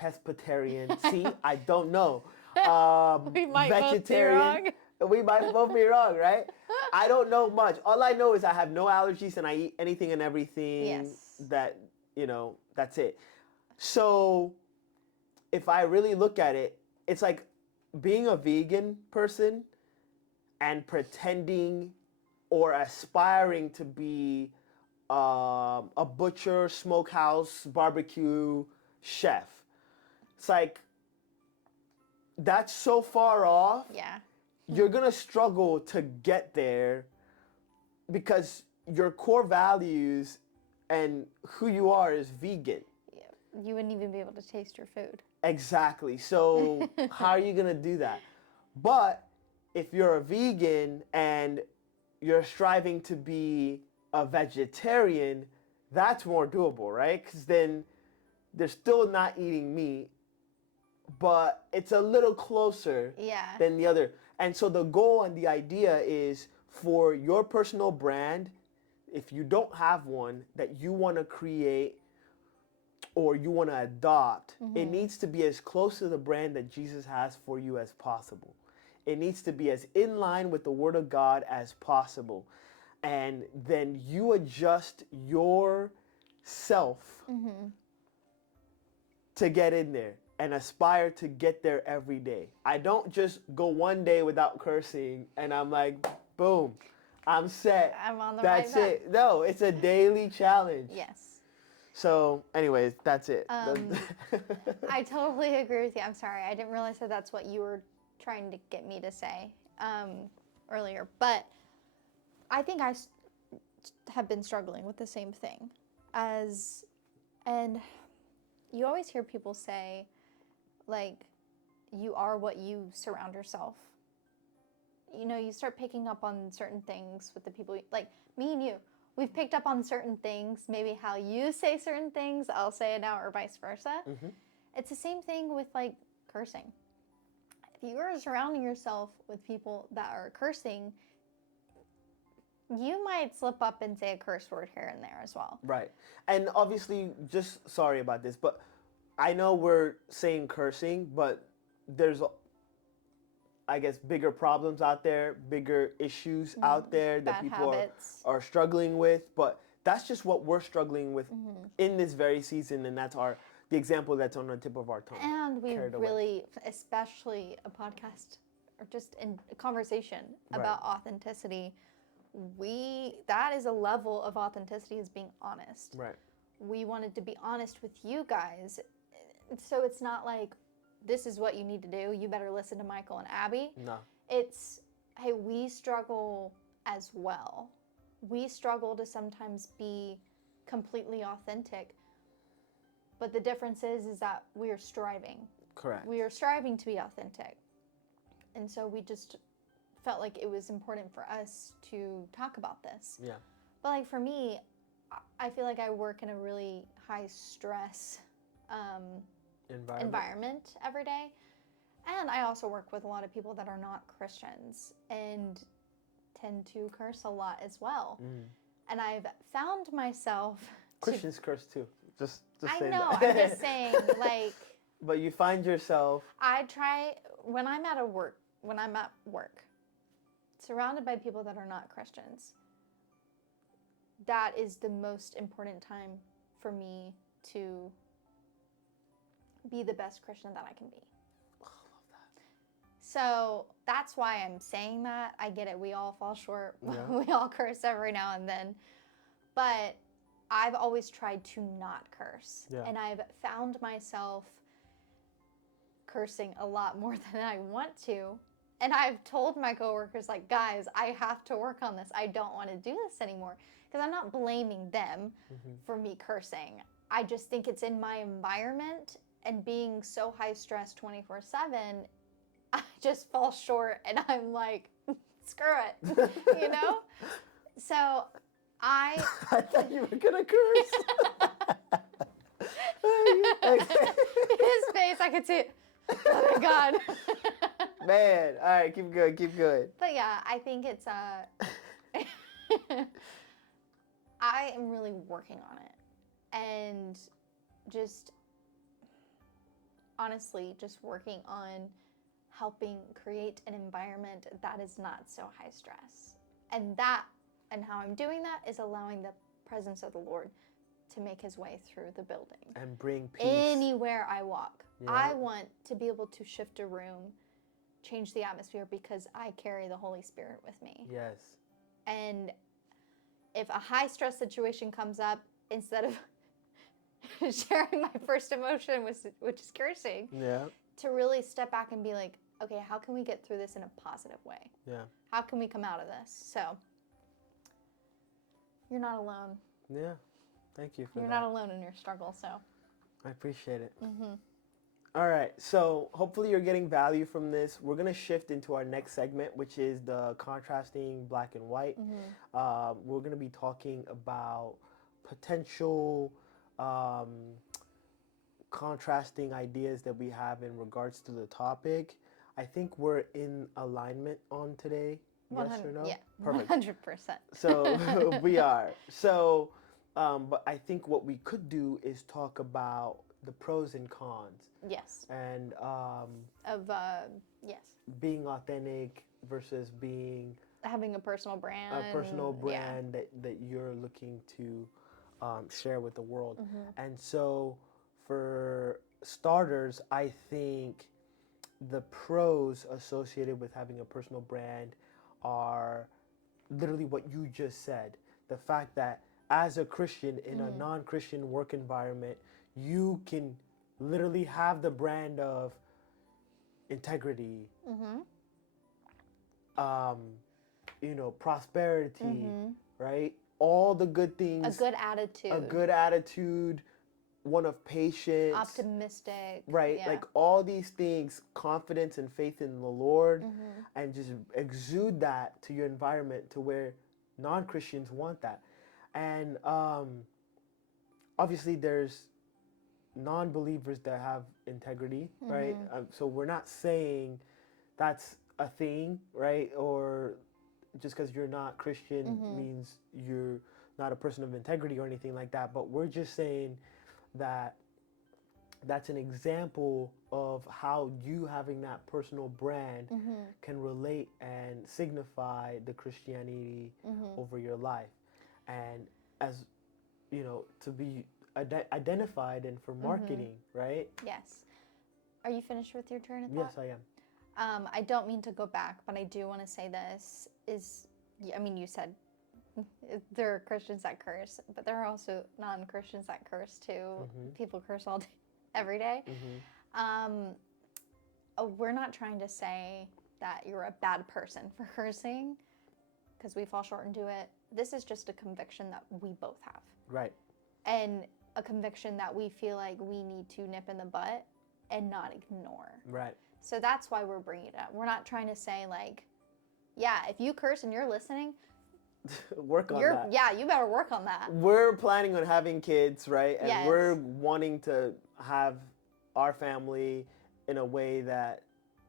pescatarian. See, I don't know. We might vegetarian. We might both be wrong, right? I don't know much. All I know is I have no allergies and I eat anything and everything that, that's it. So if I really look at it, it's like being a vegan person and pretending or aspiring to be a butcher, smokehouse, barbecue chef. It's like, that's so far off. Yeah. You're going to struggle to get there because your core values and who you are is vegan. Yeah. You wouldn't even be able to taste your food. Exactly. So how are you going to do that? But if you're a vegan and you're striving to be a vegetarian, that's more doable, right? Because then they're still not eating meat, but it's a little closer than the other. And so the goal and the idea is for your personal brand, if you don't have one that you want to create or you want to adopt, it needs to be as close to the brand that Jesus has for you as possible. It needs to be as in line with the Word of God as possible. And then you adjust yourself to get in there and aspire to get there every day. I don't just go one day without cursing and I'm like, boom, I'm set. I'm on the That's right it. No, it's a daily challenge. Yes. So, anyways, that's it. I totally agree with you. I'm sorry. I didn't realize that that's what you were trying to get me to say earlier. But I think I have been struggling with the same thing. And you always hear people say, like, you are what you surround yourself. You start picking up on certain things with the people, like me and you. We've picked up on certain things, maybe how you say certain things, I'll say it now, or vice versa. It's the same thing with, like, cursing. If you are surrounding yourself with people that are cursing, you might slip up and say a curse word here and there as well. Right. And obviously, just sorry about this, but I know we're saying cursing, but there's, I guess, bigger problems out there, bigger issues out there that people are struggling with. But that's just what we're struggling with in this very season, and that's the example that's on the tip of our tongue. And we really, especially a podcast or just in a conversation about authenticity, that is a level of authenticity, is being honest. Right. We wanted to be honest with you guys. So it's not like, this is what you need to do, you better listen to Michael and Abby. No. It's, hey, we struggle as well. We struggle to sometimes be completely authentic. But the difference is that we are striving. Correct. We are striving to be authentic. And so we just felt like it was important for us to talk about this. Yeah. But like for me, I feel like I work in a really high stress environment every day. And I also work with a lot of people that are not Christians and tend to curse a lot as well. And I've found myself... Christians curse too. Just I say know, that. I'm just saying, like... But you find yourself... I try, when I'm at work, surrounded by people that are not Christians, that is the most important time for me to be the best Christian that I can be. Oh, I love that. So that's why I'm saying that. I get it. We all fall short. Yeah. We all curse every now and then. But I've always tried to not curse. Yeah. And I've found myself cursing a lot more than I want to. And I've told my coworkers, like, guys, I have to work on this. I don't want to do this anymore. Because I'm not blaming them for me cursing. I just think it's in my environment, and being so high stress 24/7, I just fall short and I'm like, screw it, you know? So I thought you were going to curse. His face, I could see it. Oh my God. Man, all right, keep going. But yeah, I think it's I am really working on it, and just honestly just working on helping create an environment that is not so high stress. And how I'm doing that is allowing the presence of the Lord to make his way through the building and bring peace anywhere I walk. Yeah. I want to be able to shift a room, change the atmosphere, because I carry the Holy Spirit with me. Yes. And if a high stress situation comes up, instead of sharing my first emotion, which is cursing, to really step back and be like, okay, how can we get through this in a positive way? Yeah. How can we come out of this? So you're not alone. Yeah. Thank you for that. You're not alone in your struggle, so. I appreciate it. All right, so hopefully you're getting value from this. We're going to shift into our next segment, which is the contrasting black and white. We're going to be talking about potential contrasting ideas that we have in regards to the topic. I think we're in alignment on today. Yes or no? Yeah, perfect. 100%. So we are. So, but I think what we could do is talk about the pros and cons. Yes. And yes. being authentic versus being having a personal brand. A personal brand that you're looking to share with the world. And so for starters, I think the pros associated with having a personal brand are literally what you just said. The fact that as a Christian in a non-Christian work environment, you can literally have the brand of integrity, prosperity, right? All the good things. A good attitude. A good attitude, one of patience. Optimistic. Right? Yeah. Like all these things, confidence and faith in the Lord, and just exude that to your environment to where non-Christians want that. And obviously there's non-believers that have integrity, right? So we're not saying that's a thing, right? Or just because you're not Christian means you're not a person of integrity or anything like that. But we're just saying that that's an example of how you having that personal brand can relate and signify the Christianity over your life. And as you know, to be identified and for marketing, right? Yes. Are you finished with your turn of Yes, thought? I am. I don't mean to go back, but I do want to say this is, I mean, you said there are Christians that curse, but there are also non-Christians that curse too. People curse all day, every day. We're not trying to say that you're a bad person for cursing, because we fall short and do it. This is just a conviction that we both have. Right. And a conviction that we feel like we need to nip in the butt and not ignore. Right. So that's why we're bringing it up. We're not trying to say like, yeah, if you curse and you're listening, work on that. Yeah, you better work on that. We're planning on having kids, right? And yes. we're wanting to have our family in a way that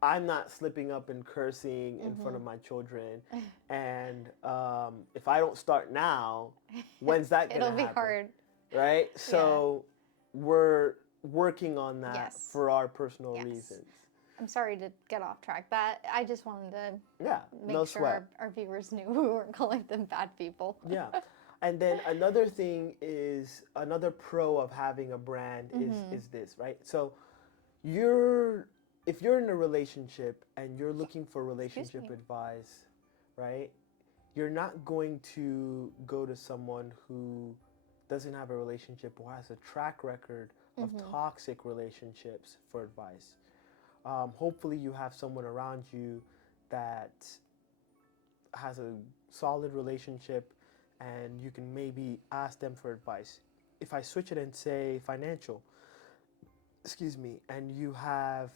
I'm not slipping up and cursing in front of my children. And if I don't start now, when's that going to happen? It'll be hard. Right? So we're working on that for our personal reasons. I'm sorry to get off track. That I just wanted to make sure our viewers knew we weren't calling them bad people. Yeah. And then another thing is, another pro of having a brand is this, right? So if you're in a relationship and you're looking for relationship advice, right? You're not going to go to someone who doesn't have a relationship or has a track record of toxic relationships for advice. Hopefully you have someone around you that has a solid relationship and you can maybe ask them for advice. If I switch it and say financial, and you have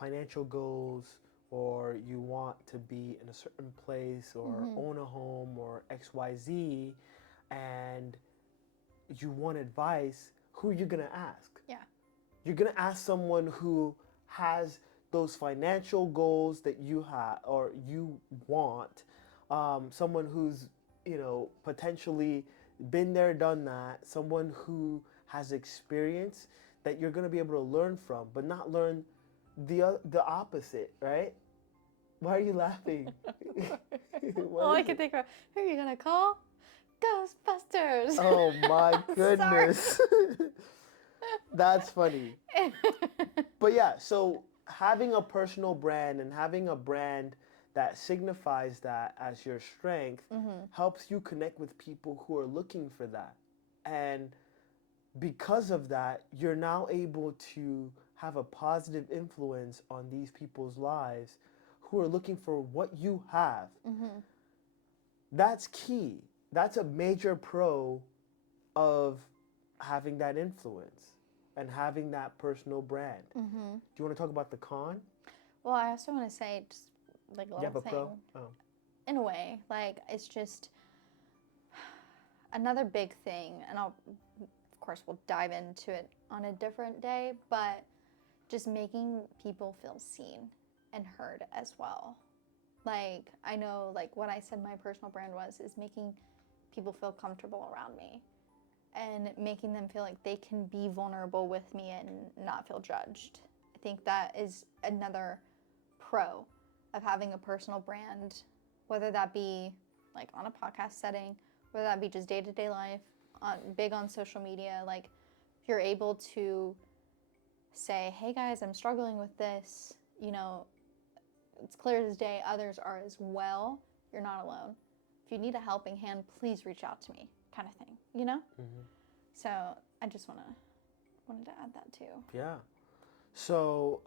financial goals, or you want to be in a certain place or own a home or XYZ, and you want advice, who are you going to ask? Yeah. You're going to ask someone who has those financial goals that you have or you want, someone who's, potentially been there, done that, someone who has experience that you're going to be able to learn from, but not learn the opposite, right? Why are you laughing? All I can think of, who are you going to call? Ghostbusters. Oh my goodness. That's funny. But yeah, so having a personal brand and having a brand that signifies that as your strength helps you connect with people who are looking for that. And because of that, you're now able to have a positive influence on these people's lives who are looking for what you have. That's key. That's a major pro of having that influence and having that personal brand. Do you want to talk about the con? Well, I also want to say, just like a little thing. Pro? Oh. In a way, like, it's just another big thing, and of course we'll dive into it on a different day, but just making people feel seen and heard as well. Like, I know, like, what I said my personal brand is making people feel comfortable around me and making them feel like they can be vulnerable with me and not feel judged. I think that is another pro of having a personal brand, whether that be like on a podcast setting, whether that be just day-to-day life, big on social media. Like, if you're able to say, hey guys, I'm struggling with this, it's clear as day, others are as well, you're not alone. If you need a helping hand, please reach out to me, kind of thing, So I just wanted to add that too. Yeah. So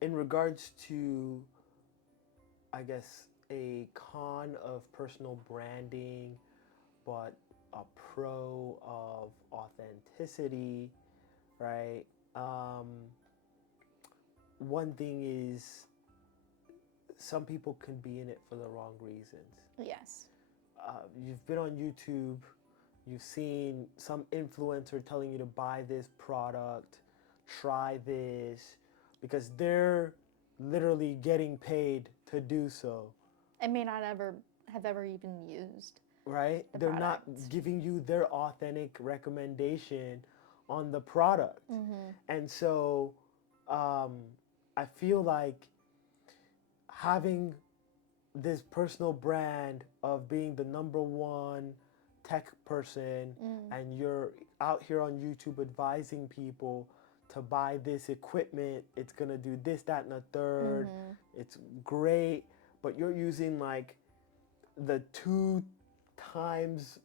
in regards to, I guess, a con of personal branding, but a pro of authenticity, right? One thing is, some people can be in it for the wrong reasons. Yes. You've been on YouTube, you've seen some influencer telling you to buy this product, try this, because they're literally getting paid to do so. And may not have ever even used. Right? They're not giving you their authentic recommendation on the product. And so I feel like having this personal brand of being the #1 tech person and you're out here on YouTube advising people to buy this equipment, it's gonna do this, that, and the third. It's great, but you're using like the 2 times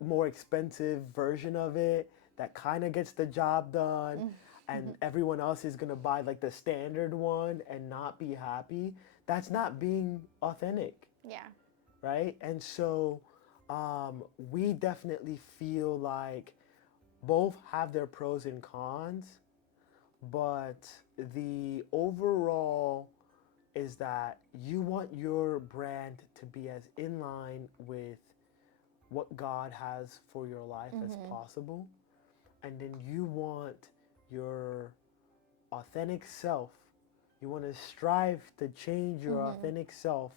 more expensive version of it that kind of gets the job done, and everyone else is gonna buy like the standard one and not be happy. That's not being authentic. Yeah. Right? And so we definitely feel like both have their pros and cons, but the overall is that you want your brand to be as in line with what God has for your life as possible. And then you want your authentic self, you want to strive to change your authentic self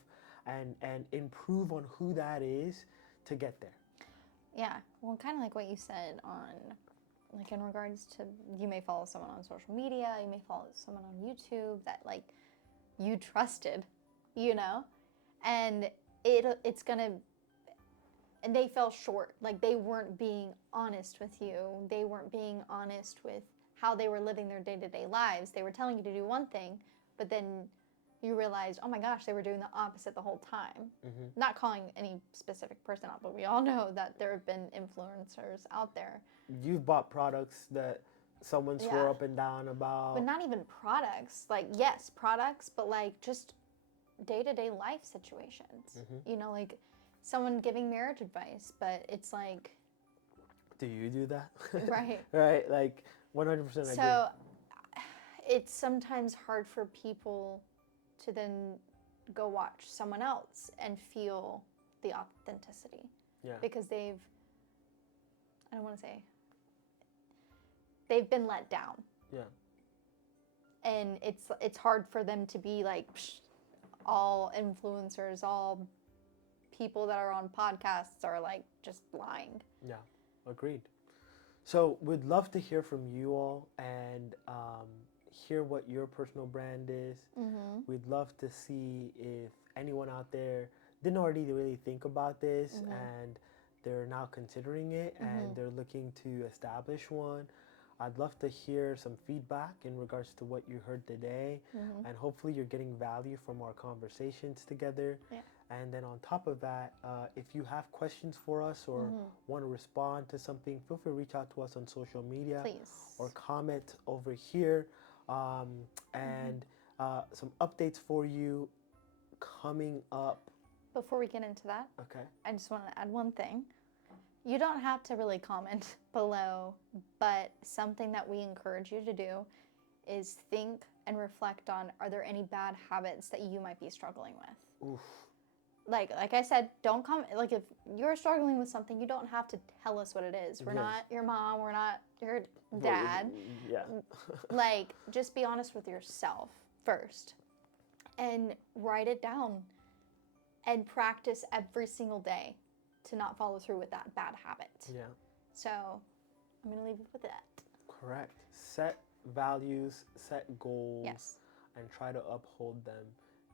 and improve on who that is to get there. Yeah, well, kind of like what you said on, like in regards to, you may follow someone on social media, you may follow someone on YouTube that like you trusted, you know, and it's gonna, and they fell short. Like they weren't being honest with you. They weren't being honest with how they were living their day-to-day lives. They were telling you to do one thing, but then you realize, oh my gosh, they were doing the opposite the whole time. Not calling any specific person out, but we all know that there have been influencers out there. You've bought products that someone swore up and down about. But not even products. Like, yes, products, but like just day-to-day life situations. You know, like someone giving marriage advice, but it's like... Do you do that? Right. Right, like 100% agree. So it's sometimes hard for people to then go watch someone else and feel the authenticity. Yeah. Because they've, I don't want to say, they've been let down. Yeah. And it's hard for them to be like, all influencers, all people that are on podcasts are like just lying. Yeah, agreed. So we'd love to hear from you all and hear what your personal brand is. We'd love to see if anyone out there didn't already really think about this and they're now considering it and they're looking to establish one. I'd love to hear some feedback in regards to what you heard today, and hopefully you're getting value from our conversations together. Yeah. And then on top of that, if you have questions for us or want to respond to something, feel free to reach out to us on social media. Please. Or comment over here. And some updates for you coming up. Before we get into that, Okay. I just want to add one thing. You don't have to really comment below, but something that we encourage you to do is think and reflect on, are there any bad habits that you might be struggling with? Oof. Like I said, don't comment. Like if you're struggling with something, you don't have to tell us what it is. We're not your mom. We're not your dad. Yeah. Like, just be honest with yourself first and write it down and practice every single day to not follow through with that bad habit. Yeah. So I'm going to leave you with that. Correct. Set values, set goals, Yes. and try to uphold them.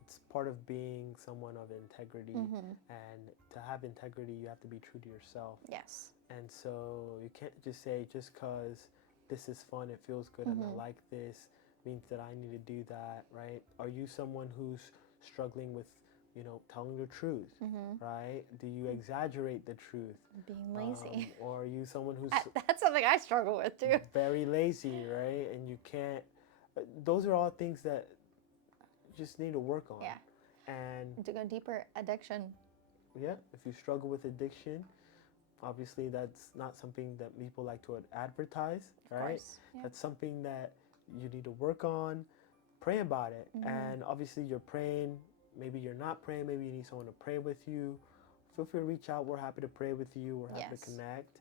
It's part of being someone of integrity. And to have integrity, you have to be true to yourself. Yes. And so you can't just say, just because this is fun, it feels good, and I like this, means that I need to do that, right? Are you someone who's struggling with, telling the truth, right? Do you exaggerate the truth? Being lazy. Or are you someone who's... That's something I struggle with too. Very lazy, right? And you can't... Those are all things that you just need to work on. Yeah. And to go deeper, addiction. Yeah, if you struggle with addiction, obviously that's not something that people like to advertise, right? Of course. Yeah. That's something that you need to work on, pray about it. And obviously you're praying, maybe you're not praying, maybe you need someone to pray with you. Feel free to reach out. We're happy to pray with you. We're happy to connect.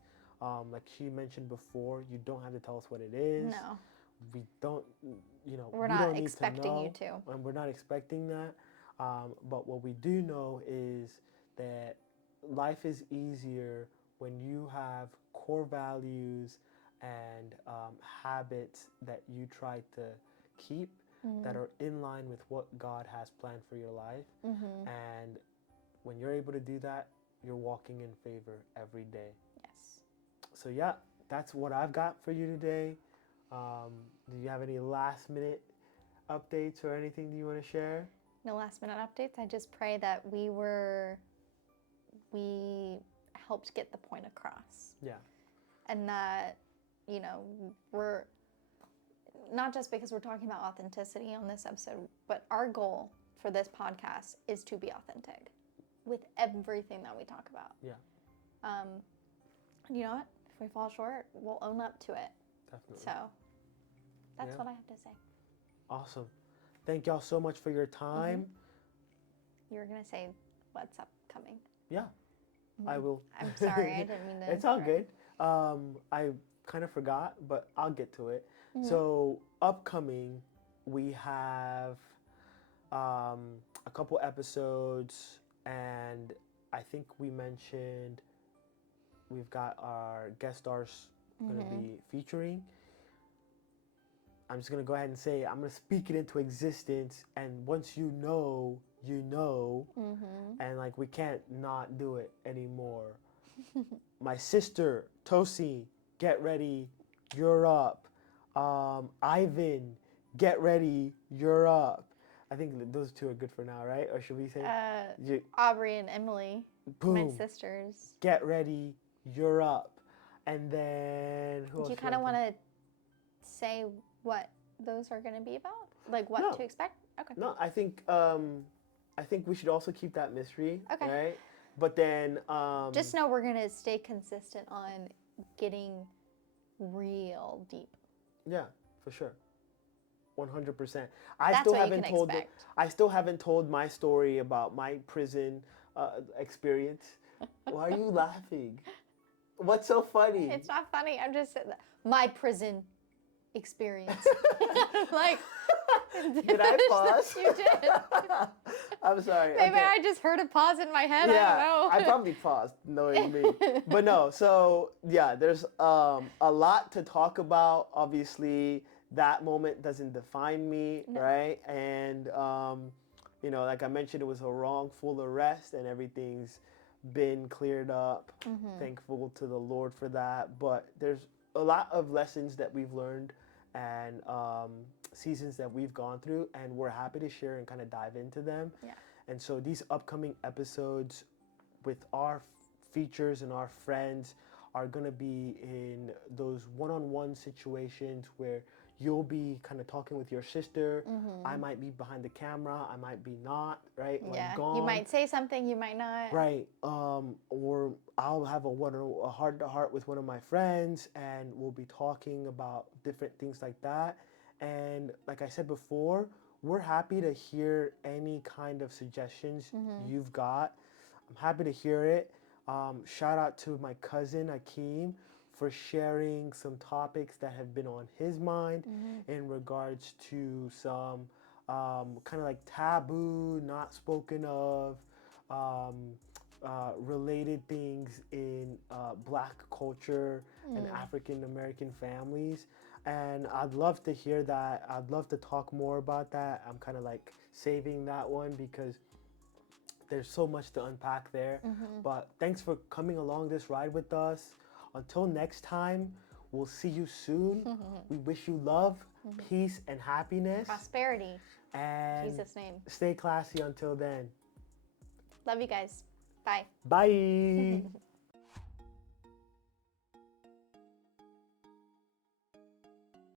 Like she mentioned before, you don't have to tell us what it is. No. We don't, we're we not don't need expecting to know, you to. And we're not expecting that. But what we do know is that life is easier when you have core values and habits that you try to keep that are in line with what God has planned for your life. And when you're able to do that, you're walking in favor every day. Yes. So yeah, that's what I've got for you today. Do you have any last minute updates or anything that you want to share? No last minute updates. I just pray that we helped get the point across. Yeah. And that, you know, we're not just because we're talking about authenticity on this episode, but our goal for this podcast is to be authentic with everything that we talk about. Yeah. You know what? If we fall short, we'll own up to it. Definitely. So that's what I have to say. Awesome. Thank y'all so much for your time. You were going to say what's upcoming. Yeah, I will. I'm sorry, I didn't mean to. It's all good. I kind of forgot, but I'll get to it. So upcoming, we have a couple episodes, and I think we mentioned we've got our guest stars going to be featuring. I'm just going to go ahead and say I'm going to speak it into existence, and once you know, and like we can't not do it anymore. My sister, Tosi, get ready, you're up. Ivan, get ready, you're up. I think those two are good for now, right? Or should we say? Aubrey and Emily, my sisters. Get ready, you're up. And then who else? Do you kind of want to say what those are going to be about? Like what to expect? Okay. No, I think we should also keep that mystery, okay. Right? But then just know we're going to stay consistent on getting real deep. Yeah, for sure. 100%. I still haven't told my story about my prison experience. Why are you laughing? What's so funny? It's not funny. I'm just saying my prison experience. Like, did I pause? You did. I'm sorry. Maybe I just heard a pause in my head. Yeah, I don't know. I probably paused knowing me. But no, so yeah, there's a lot to talk about. Obviously, that moment doesn't define me, right? And, you know, like I mentioned, it was a wrongful arrest and everything's been cleared up. Thankful to the Lord for that. But there's a lot of lessons that we've learned and seasons that we've gone through, and we're happy to share and kind of dive into them. Yeah. And so these upcoming episodes with our features and our friends are going to be in those one-on-one situations where you'll be kind of talking with your sister. I might be behind the camera. I might be not, right? Yeah. You might say something, you might not. Right. Or I'll have a heart-to-heart with one of my friends, and we'll be talking about different things like that. And like I said before, we're happy to hear any kind of suggestions you've got. I'm happy to hear it. Shout out to my cousin, Akeem, for sharing some topics that have been on his mind in regards to some kind of like taboo, not spoken of, related things in Black culture and African American families. And I'd love to hear that. I'd love to talk more about that. I'm kind of like saving that one because there's so much to unpack there. But thanks for coming along this ride with us. Until next time, we'll see you soon. We wish you love, peace, and happiness. Prosperity. And in Jesus' name. Stay classy until then. Love you guys. Bye. Bye.